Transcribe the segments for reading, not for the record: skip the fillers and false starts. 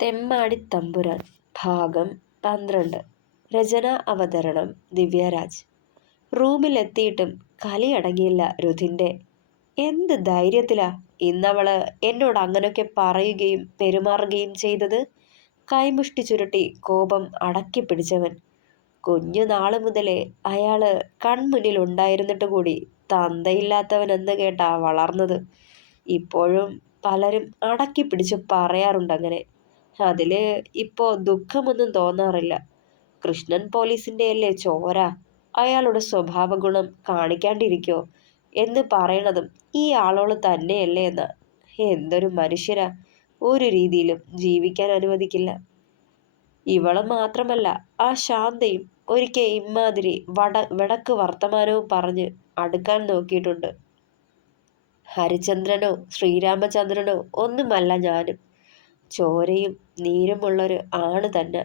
തെമ്മാടിത്തമ്പുരാൻ ഭാഗം 12. രചന അവതരണം ദിവ്യരാജ്. റൂമിലെത്തിയിട്ടും കലിയടങ്ങിയില്ല രുധിൻ്റെ. എന്ത് ധൈര്യത്തിലാ ഇന്നവള് എന്നോട് അങ്ങനൊക്കെ പറയുകയും പെരുമാറുകയും ചെയ്തത്? കൈമുഷ്ടി ചുരുട്ടി കോപം അടക്കി പിടിച്ചവൻ. കുഞ്ഞുനാള് മുതലേ അയാള് കൺമുന്നിൽ ഉണ്ടായിരുന്നിട്ട് കൂടി തന്തയില്ലാത്തവനെന്ന് കേട്ടാ വളർന്നത്. ഇപ്പോഴും പലരും അടക്കി പിടിച്ച് പറയാറുണ്ടങ്ങനെ. അതില് ഇപ്പോ ദുഃഖമൊന്നും തോന്നാറില്ല. കൃഷ്ണൻ പോലീസിൻ്റെയല്ലേ ചോര, അയാളുടെ സ്വഭാവ ഗുണം കാണിക്കാണ്ടിരിക്കോ എന്ന് പറയണതും ഈ ആളോള് തന്നെയല്ലേ എന്ന. എന്തൊരു മനുഷ്യരാ, ഒരു രീതിയിലും ജീവിക്കാൻ അനുവദിക്കില്ല. ഇവള് മാത്രമല്ല, ആ ശാന്തയും ഒരിക്കൽ ഇമ്മാതിരി വടക്ക് വർത്തമാനവും പറഞ്ഞ് അടുക്കാൻ നോക്കിയിട്ടുണ്ട്. ഹരിചന്ദ്രനോ ശ്രീരാമചന്ദ്രനോ ഒന്നുമല്ല ഞാനും. ചോരയും നീരുമുള്ളൊരു ആണ് തന്നെ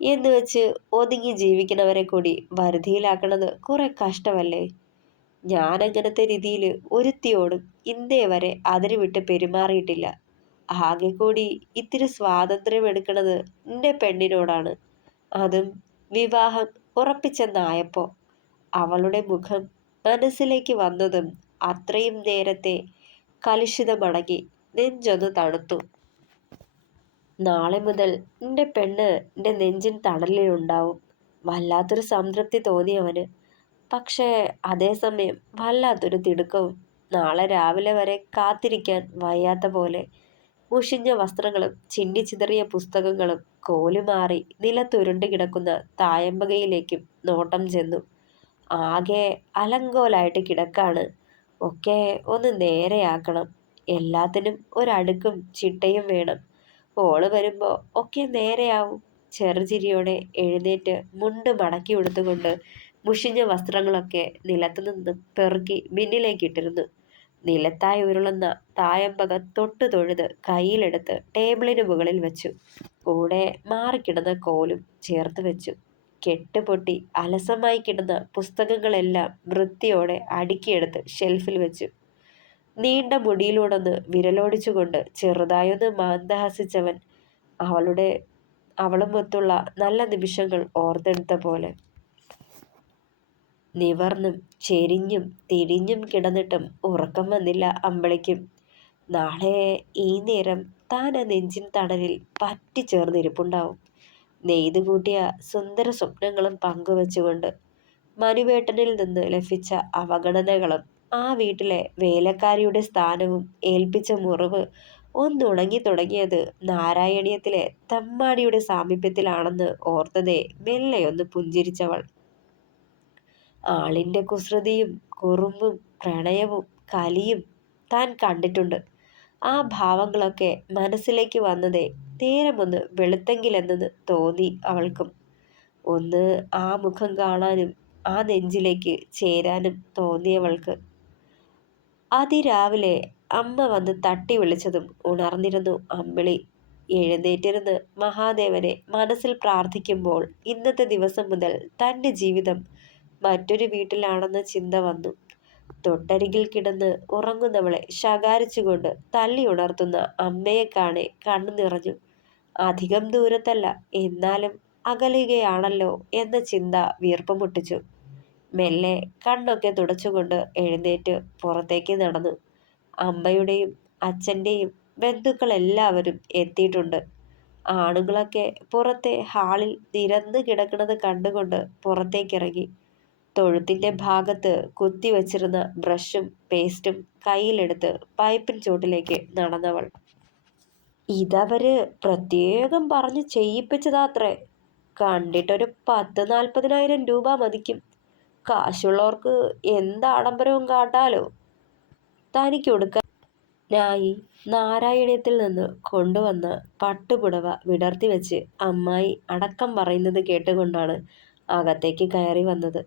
എന്ന് വെച്ച് ഒതുങ്ങി ജീവിക്കണവരെ കൂടി വരുതിയിലാക്കണത് കുറെ കഷ്ടമല്ലേ? ഞാനങ്ങനത്തെ രീതിയിൽ ഒരുത്തിയോടും ഇന്നേ വരെ അതിര് വിട്ട് പെരുമാറിയിട്ടില്ല. ആകെ കൂടി ഇത്തിരി സ്വാതന്ത്ര്യം എടുക്കണത് എൻ്റെ പെണ്ണിനോടാണ്. അതും വിവാഹം ഉറപ്പിച്ചെന്നായപ്പോ. അവളുടെ മുഖം മനസ്സിലേക്ക് വന്നതും അത്രയും നേരത്തെ കലുഷിതമടങ്ങി നെഞ്ചൊന്ന് തണുത്തു. നാളെ മുതൽ എൻ്റെ പെണ്ണ് എൻ്റെ നെഞ്ചിൻ തണലിലുണ്ടാവും. വല്ലാത്തൊരു സംതൃപ്തി തോന്നി അവന്. പക്ഷേ അതേസമയം വല്ലാത്തൊരു തിടുക്കവും. നാളെ രാവിലെ വരെ കാത്തിരിക്കാൻ വയ്യാത്ത പോലെ. മുഷിഞ്ഞ വസ്ത്രങ്ങളും ചിന്നിച്ചിതറിയ പുസ്തകങ്ങളും കോലുമാറി നിലത്തുരുണ്ട് കിടക്കുന്ന തായമ്പകയിലേക്കും നോട്ടം ചെന്നു. ആകെ അലങ്കോലായിട്ട് കിടക്കാണ്. ഒക്കെ ഒന്ന് നേരെയാക്കണം. എല്ലാത്തിനും ഒരടുക്കും ചിട്ടയും വേണം. ഓള് വരുമ്പോ ഒക്കെ നേരെയാവും. ചെറുചിരിയോടെ എഴുന്നേറ്റ് മുണ്ട് മടക്കി ഉടുത്തുകൊണ്ട് മുഷിഞ്ഞ വസ്ത്രങ്ങളൊക്കെ നിലത്തുനിന്ന് പെറുക്കി ബിന്നിലേക്കിട്ടിരുന്നു. നിലത്തായി ഉരുളുന്ന തായമ്പക തൊട്ടു തൊഴുത് കയ്യിലെടുത്ത് ടേബിളിന് മുകളിൽ വെച്ചു. കൂടെ മാറിക്കിടന്ന കോലും ചേർത്ത് വെച്ചു. കെട്ടുപൊട്ടി അലസമായി കിടന്ന പുസ്തകങ്ങളെല്ലാം വൃത്തിയോടെ അടുക്കിയെടുത്ത് ഷെൽഫിൽ വെച്ചു. നീണ്ട മുടിയിലൂടൊന്ന് വിരലോടിച്ചുകൊണ്ട് ചെറുതായൊന്ന് മാന്ദഹസിച്ചവൻ അവളുമൊത്തുള്ള നല്ല നിമിഷങ്ങൾ ഓർത്തെടുത്ത പോലെ. നിവർന്നും ചെരിഞ്ഞും തിരിഞ്ഞും കിടന്നിട്ടും ഉറക്കം വന്നില്ല അമ്പിളിക്കും. നാളെ ഈ നേരം താൻ ആ നെഞ്ചിൻ തണലിൽ പറ്റിച്ചേർന്നിരിപ്പുണ്ടാവും. നെയ്തു കൂട്ടിയ സുന്ദര സ്വപ്നങ്ങളും പങ്കുവെച്ചുകൊണ്ട്. മനുവേട്ടനിൽ നിന്ന് ലഭിച്ച അവഗണനകളും ആ വീട്ടിലെ വേലക്കാരിയുടെ സ്ഥാനവും ഏൽപ്പിച്ച മുറിവ് ഒന്നുണങ്ങി തുടങ്ങിയത് നാരായണീയത്തിലെ തെമ്മാടിയുടെ സാമീപ്യത്തിലാണെന്ന് ഓർത്തതേ മെല്ലെയൊന്ന് പുഞ്ചിരിച്ചവൾ. ആളിൻ്റെ കുസൃതിയും കുറുമ്പും പ്രണയവും കലിയും താൻ കണ്ടിട്ടുണ്ട്. ആ ഭാവങ്ങളൊക്കെ മനസ്സിലേക്ക് വന്നതേ നേരമൊന്ന് വെളുത്തെങ്കിലെന്ന് തോന്നി അവൾക്കും. ഒന്ന് ആ മുഖം കാണാനും ആ നെഞ്ചിലേക്ക് ചേരാനും തോന്നിയവൾക്ക്. അതിരാവിലെ അമ്മ വന്ന് തട്ടി വിളിച്ചതും ഉണർന്നിരുന്നു അമ്പിളി. എഴുന്നേറ്റിരുന്ന് മഹാദേവനെ മനസ്സിൽ പ്രാർത്ഥിക്കുമ്പോൾ ഇന്നത്തെ ദിവസം മുതൽ തൻ്റെ ജീവിതം മറ്റൊരു വീട്ടിലാണെന്ന ചിന്ത വന്നു. തൊട്ടരികിൽ കിടന്ന് ഉറങ്ങുന്നവളെ ശകാരിച്ചുകൊണ്ട് തല്ലി ഉണർത്തുന്ന അമ്മയെ കാണെ കണ്ണു നിറഞ്ഞു. അധികം ദൂരത്തല്ല, എന്നാലും അകലുകയാണല്ലോ എന്ന ചിന്ത വീർപ്പ് മുട്ടിച്ചു. മെല്ലെ കണ്ണൊക്കെ തുടച്ചുകൊണ്ട് എഴുന്നേറ്റ് പുറത്തേക്ക് നടന്നു. അമ്മയുടെയും അച്ഛൻ്റെയും ബന്ധുക്കളെല്ലാവരും എത്തിയിട്ടുണ്ട്. ആണുങ്ങളൊക്കെ പുറത്തെ ഹാളിൽ നിരന്ന് കിടക്കുന്നത് കണ്ടുകൊണ്ട് പുറത്തേക്കിറങ്ങി. തൊഴുത്തിൻ്റെ ഭാഗത്ത് കുത്തിവെച്ചിരുന്ന ബ്രഷും പേസ്റ്റും കയ്യിലെടുത്ത് പൈപ്പിൻ ചോട്ടിലേക്ക് നടന്നവൾ. ഇതവര് പ്രത്യേകം പറഞ്ഞ് ചെയ്യിപ്പിച്ചതാത്രേ. കണ്ടിട്ടൊരു 10-40,000 രൂപ മതിക്കും. കാശുള്ളവർക്ക് എന്ത് ആഡംബരവും കാട്ടാലോ. തനിക്ക് കൊടുക്കാനായി നാരായണീയത്തിൽ നിന്ന് കൊണ്ടുവന്ന പട്ടുപുടവ വിടർത്തി വെച്ച് അമ്മായി അടക്കം പറയുന്നത് കേട്ടുകൊണ്ടാണ് അകത്തേക്ക് കയറി വന്നത്.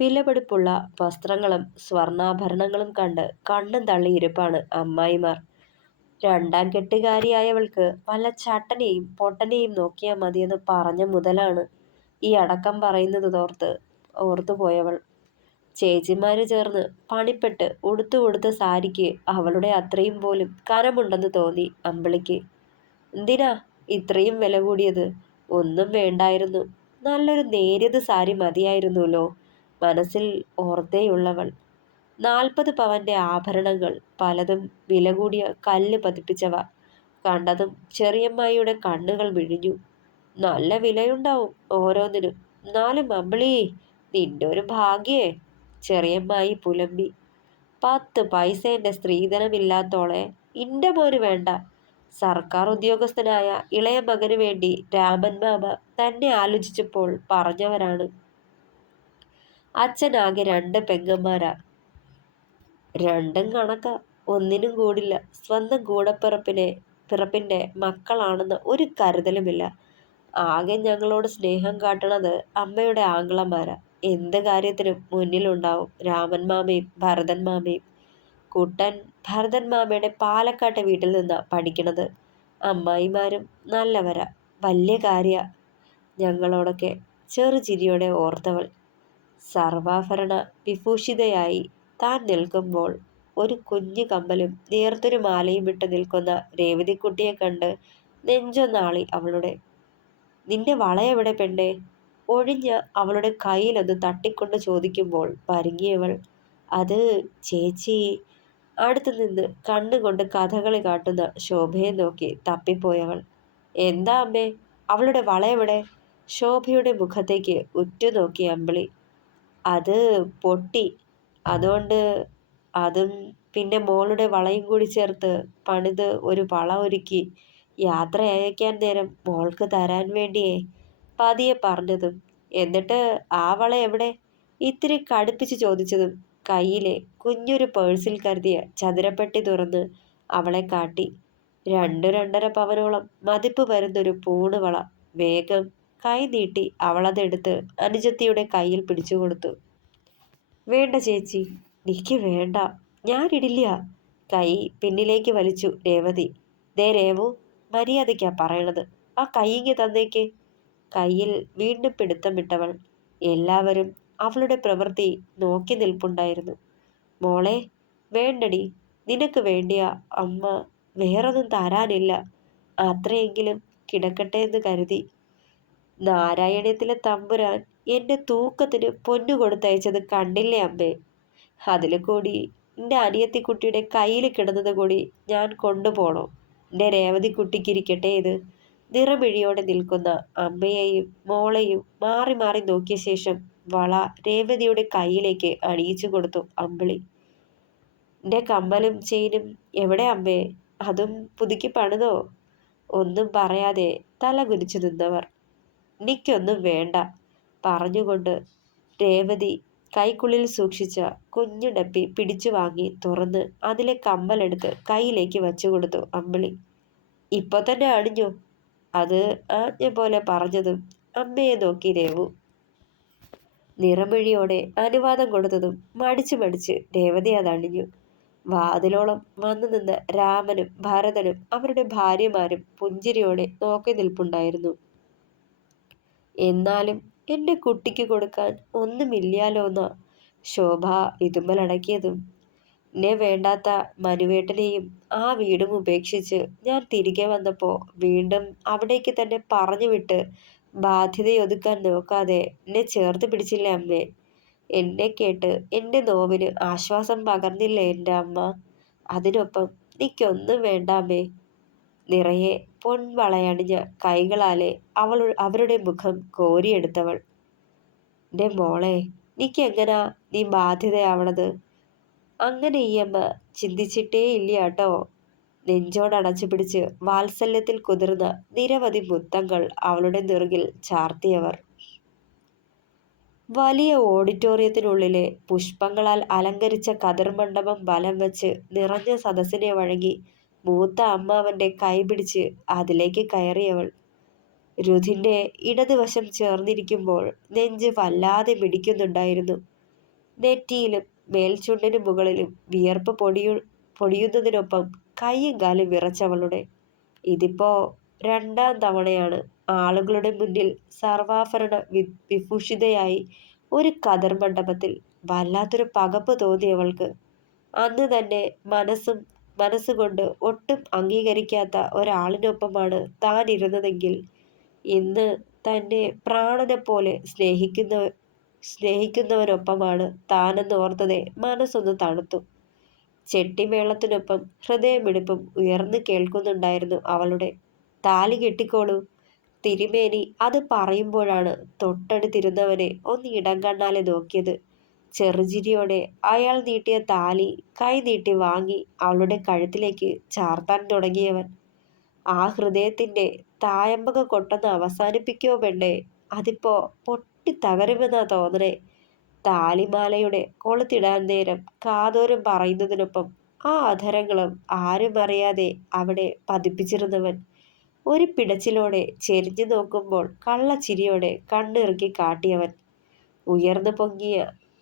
വിലപിടിപ്പുള്ള വസ്ത്രങ്ങളും സ്വർണ്ണാഭരണങ്ങളും കണ്ട് കണ്ണും തള്ളിയിരിപ്പാണ് അമ്മായിമാർ. രണ്ടാം കെട്ടുകാരിയായവൾക്ക് വല്ല ചട്ടനെയും പൊട്ടനെയും നോക്കിയാൽ മതിയെന്ന് പറഞ്ഞ മുതലാണ് ഈ അടക്കം പറയുന്നത് ഓർത്തുപോയവൾ. ചേച്ചിമാര് ചേർന്ന് പണിപ്പെട്ട് ഉടുത്ത സാരിക്ക് അവളുടെ അത്രയും പോലും കനമുണ്ടെന്ന് തോന്നി അമ്പിളിക്ക്. എന്തിനാ ഇത്രയും വില കൂടിയത് ഒന്നും വേണ്ടായിരുന്നു. നല്ലൊരു നേരിയത് സാരി മതിയായിരുന്നുല്ലോ, മനസ്സിൽ ഓർത്തേയുള്ളവൾ. 40 പവന്റെ ആഭരണങ്ങൾ, പലതും വില കൂടിയ കല്ല് പതിപ്പിച്ചവ. കണ്ടതും ചെറിയമ്മായിയുടെ കണ്ണുകൾ വിഴിഞ്ഞു. നല്ല വിലയുണ്ടാവും ഓരോന്നിനും. എന്നാലും അമ്പിളി, നിന്റെ ഒരു ഭാഗ്യേ, ചെറിയമ്മായി പുലമ്പി. 10 പൈസേന്റെ സ്ത്രീധനമില്ലാത്തോളെ ഇന്റെ മോന് വേണ്ട. സർക്കാർ ഉദ്യോഗസ്ഥനായ ഇളയ മകന് വേണ്ടി രാമൻ മാമ തന്നെ ആലോചിച്ചപ്പോൾ പറഞ്ഞവരാണ്. അച്ഛനാകെ 2 പെങ്ങന്മാരാ. രണ്ടും കണക്കാ, ഒന്നിനും കൂടില്ല. സ്വന്തം പിറപ്പിന്റെ മക്കളാണെന്ന് ഒരു കരുതലുമില്ല. ആകെ ഞങ്ങളോട് സ്നേഹം കാട്ടണത് അമ്മയുടെ ആങ്ങളമാരാ. എന്ത് കാര്യത്തിനും മുന്നിലുണ്ടാവും രാമൻ മാമയും ഭരതൻ മാമയും. കുട്ടൻ ഭരതൻ മാമയുടെ പാലക്കാട്ടെ വീട്ടിൽ നിന്നാ പഠിക്കണത്. അമ്മായിമാരും നല്ലവരാ. വലിയ കാര്യ ഞങ്ങളോടൊക്കെ, ചെറുചിരിയോടെ ഓർത്തവൾ. സർവാഭരണ വിഭൂഷിതയായി താൻ നിൽക്കുമ്പോൾ ഒരു കുഞ്ഞു കമ്മലും നേർത്തൊരു മാലയും ഇട്ട് നിൽക്കുന്ന രേവതിക്കുട്ടിയെ കണ്ട് നെഞ്ചൊന്നാളി അവളുടെ. നിന്റെ വളയെവിടെ പെണ്ണേ? ഒഴിഞ്ഞ അവളുടെ കയ്യിലൊന്ന് തട്ടിക്കൊണ്ട് ചോദിക്കുമ്പോൾ പരുങ്ങിയവൾ. അത് ചേച്ചി. അടുത്തു നിന്ന് കണ്ണുകൊണ്ട് കഥകളി കാട്ടുന്ന ശോഭയെ നോക്കി തപ്പിപ്പോയവൾ. എന്താ അമ്മേ, അവളുടെ വളയെവിടെ? ശോഭയുടെ മുഖത്തേക്ക് ഉറ്റുനോക്കി അമ്പിളി. അത് പൊട്ടി. അതുകൊണ്ട് അതും പിന്നെ മോളുടെ വളയും കൂടി ചേർത്ത് പണിത് ഒരു വള ഒരുക്കി യാത്ര അയക്കാൻ നേരം മോൾക്ക് തരാൻ വേണ്ടിയേ, പതിയെ പറഞ്ഞതും എന്നിട്ട് ആ വള എവിടെ? ഇത്തിരി കടുപ്പിച്ച് ചോദിച്ചതും കയ്യിലെ കുഞ്ഞൊരു പേഴ്സിൽ കരുതിയ ചതുരപ്പെട്ടി തുറന്ന് അവളെ കാട്ടി. 2-2.5 പവനോളം മതിപ്പ് വരുന്നൊരു പൂണുവള. വേഗം കൈ നീട്ടി അവളതെടുത്ത് അനുജത്തിയുടെ കയ്യിൽ പിടിച്ചു കൊടുത്തു. വേണ്ട ചേച്ചി, എനിക്ക് വേണ്ട, ഞാനിടില്ല. കൈ പിന്നിലേക്ക് വലിച്ചു രേവതി. ദേ രേവു, മര്യാദയ്ക്കാ പറയണത്. ആ കൈയിങ്ങ് തന്നേക്ക്. കയ്യിൽ വീണ്ടും പിടുത്തമിട്ടവൾ. എല്ലാവരും അവളുടെ പ്രവൃത്തി നോക്കി നിൽപ്പുണ്ടായിരുന്നു. മോളെ, വേണ്ടടി, നിനക്ക് വേണ്ടിയാ അമ്മ. വേറൊന്നും തരാനില്ല. അത്രയെങ്കിലും കിടക്കട്ടെ എന്ന് കരുതി. നാരായണീയത്തിലെ തമ്പുരാൻ എന്റെ തൂക്കത്തിന് പൊന്നു കൊടുത്തയച്ചത് കണ്ടില്ലേ അമ്മേ? അതിൽ കൂടി എൻ്റെ അനിയത്തിക്കുട്ടിയുടെ കയ്യിൽ കിടന്നത് കൂടി ഞാൻ കൊണ്ടുപോണോ? എൻ്റെ രേവതിക്കുട്ടിക്കിരിക്കട്ടെ ഇത്. നിറമിഴിയോടെ നിൽക്കുന്ന അമ്മയെയും മോളെയും മാറി മാറി നോക്കിയ ശേഷം വള രേവതിയുടെ കയ്യിലേക്ക് അണിയിച്ചു കൊടുത്തു അമ്പിളി. എൻ്റെ കമ്മലും ചെയിനും എവിടെ അമ്മേ? അതും പുതുക്കി പണിതോ? ഒന്നും പറയാതെ തല കുനിച്ചു നിന്നവർ. എനിക്കൊന്നും വേണ്ട പറഞ്ഞുകൊണ്ട് രേവതി കൈക്കുള്ളിൽ സൂക്ഷിച്ച കുഞ്ഞു ഡപ്പി പിടിച്ചു വാങ്ങി തുറന്ന് അതിലെ കമ്മലെടുത്ത് കയ്യിലേക്ക് വച്ചു കൊടുത്തു അമ്പിളി. ഇപ്പൊ തന്നെ അണിഞ്ഞോ? അത് ആജ്ഞ പോലെ പറഞ്ഞതും അമ്മയെ നോക്കി രേവു. നിറമിഴിയോടെ അനുവാദം കൊടുത്തതും മടിച്ചു മടിച്ച് രേവതി അതണിഞ്ഞു. വാതിലോളം വന്നു നിന്ന രാമനും ഭരതനും അവരുടെ ഭാര്യമാരും പുഞ്ചിരിയോടെ നോക്കി നിൽപ്പുണ്ടായിരുന്നു. എന്നാലും എൻ്റെ കുട്ടിക്ക് കൊടുക്കാൻ ഒന്നുമില്ലാലോന്നാ ശോഭ ഇതുമ്മലടക്കിയതും. എന്നെ വേണ്ടാത്ത മനുവേട്ടനെയും ആ വീടും ഉപേക്ഷിച്ച് ഞാൻ തിരികെ വന്നപ്പോ വീണ്ടും അവിടേക്ക് തന്നെ പറഞ്ഞു വിട്ട് ബാധ്യതയൊതുക്കാൻ നോക്കാതെ എന്നെ ചേർത്ത് പിടിച്ചില്ലേ അമ്മേ? എന്നെ കേട്ട് എൻ്റെ നോവിന് ആശ്വാസം പകർന്നില്ലേ എൻ്റെ അമ്മ? അതിനൊപ്പം എനിക്കൊന്നും വേണ്ടാമേ. നിറയെ പൊൻവളയണിഞ്ഞ കൈകളാലെ അവരുടെ മുഖം കോരിയെടുത്തവൾ. എൻ്റെ മോളെ, നീക്കെങ്ങനാ നീ ബാധ്യതയാവണത്? അങ്ങനെ ഈ അമ്മ ചിന്തിച്ചിട്ടേ ഇല്ല കേട്ടോ. നെഞ്ചോടണച്ചു പിടിച്ച് വാത്സല്യത്തിൽ കുതിർന്ന നിരവധി മുത്തങ്ങൾ അവളുടെ നെറുകിൽ ചാർത്തിയവർ. വലിയ ഓഡിറ്റോറിയത്തിനുള്ളിലെ പുഷ്പങ്ങളാൽ അലങ്കരിച്ച കതിർമണ്ഡപം വലം വെച്ച് നിറഞ്ഞ സദസ്സിനെ വഴങ്ങി മൂത്ത അമ്മാവന്റെ കൈ പിടിച്ച് അതിലേക്ക് കയറിയവൾ. രുധിന്റെ ഇടതുവശം ചേർന്നിരിക്കുമ്പോൾ നെഞ്ച് വല്ലാതെ മിടിക്കുന്നുണ്ടായിരുന്നു. നെറ്റിയിലും മേൽചുണ്ടിനു മുകളിലും വിയർപ്പ് പൊടിയുന്നതിനൊപ്പം കൈയും കാലും വിറച്ചവളുടെ. ഇതിപ്പോ 2ാം തവണയാണ് ആളുകളുടെ മുന്നിൽ സർവാഭരണ വിഭൂഷിതയായി ഒരു കതിർ മണ്ഡപത്തിൽ. വല്ലാത്തൊരു പകപ്പ് തോന്നിയവൾക്ക്. അന്ന് തന്നെ മനസ്സും മനസ്സുകൊണ്ട് ഒട്ടും അംഗീകരിക്കാത്ത ഒരാളിനൊപ്പമാണ് താൻ ഇരുന്നതെങ്കിൽ ഇന്ന് തന്നെ പ്രാണനെ പോലെ സ്നേഹിക്കുന്നവനൊപ്പമാണ് താനെന്ന് ഓർത്തതേ മനസ്സൊന്ന് തണുത്തു. ചെട്ടിമേളത്തിനൊപ്പം ഹൃദയമിടിപ്പും ഉയർന്നു കേൾക്കുന്നുണ്ടായിരുന്നു അവളുടെ. താലി കെട്ടിക്കോളൂ. തിരുമേനി അത് പറയുമ്പോഴാണ് തൊട്ടടുത്തിരുന്നവനെ ഒന്ന് ഇടം കണ്ണാലെ നോക്കിയത്. ചെറുചിരിയോടെ അയാൾ നീട്ടിയ താലി കൈ നീട്ടി വാങ്ങി അവളുടെ കഴുത്തിലേക്ക് ചാർത്താൻ തുടങ്ങിയവൻ. ആ ഹൃദയത്തിന്റെ തായമ്പക കൊട്ടൊന്ന് അവസാനിപ്പിക്കോ പെണ്ണേ, അതിപ്പോ പൊട്ടിത്തകരുമെന്നാ തോന്നണേ. താലിമാലയുടെ കൊളുത്തിടാൻ നേരം കാതോരം പറയുന്നതിനൊപ്പം ആ അധരങ്ങളും ആരും അറിയാതെ അവിടെ പതിപ്പിച്ചിരുന്നവൻ ഒരു പിടച്ചിലോടെ ചെരിഞ്ഞു നോക്കുമ്പോൾ കള്ളച്ചിരിയോടെ കണ്ണിറുക്കി കാട്ടിയവൻ. ഉയർന്നു പൊങ്ങിയ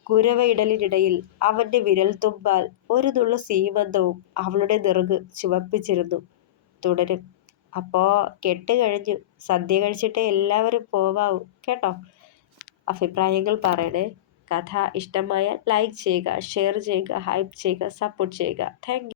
കുരവയിടലിനിടയിൽ അവന്റെ വിരൽത്തുമ്പാൽ ഒരു നുള്ളു സീമന്തവും അവളുടെ നെറുക് ചുവപ്പിച്ചിരുന്നു. തുടരും. അപ്പോ കെട്ട് കഴിഞ്ഞു. സദ്യ കഴിച്ചിട്ടേ എല്ലാവരും പോവാവൂ കേട്ടോ. അഭിപ്രായങ്ങൾ പറയണേ. കഥ ഇഷ്ടമായാൽ ലൈക്ക് ചെയ്യുക, ഷെയർ ചെയ്യുക, ഹൈപ്പ് ചെയ്യുക, സപ്പോർട്ട് ചെയ്യുക. താങ്ക്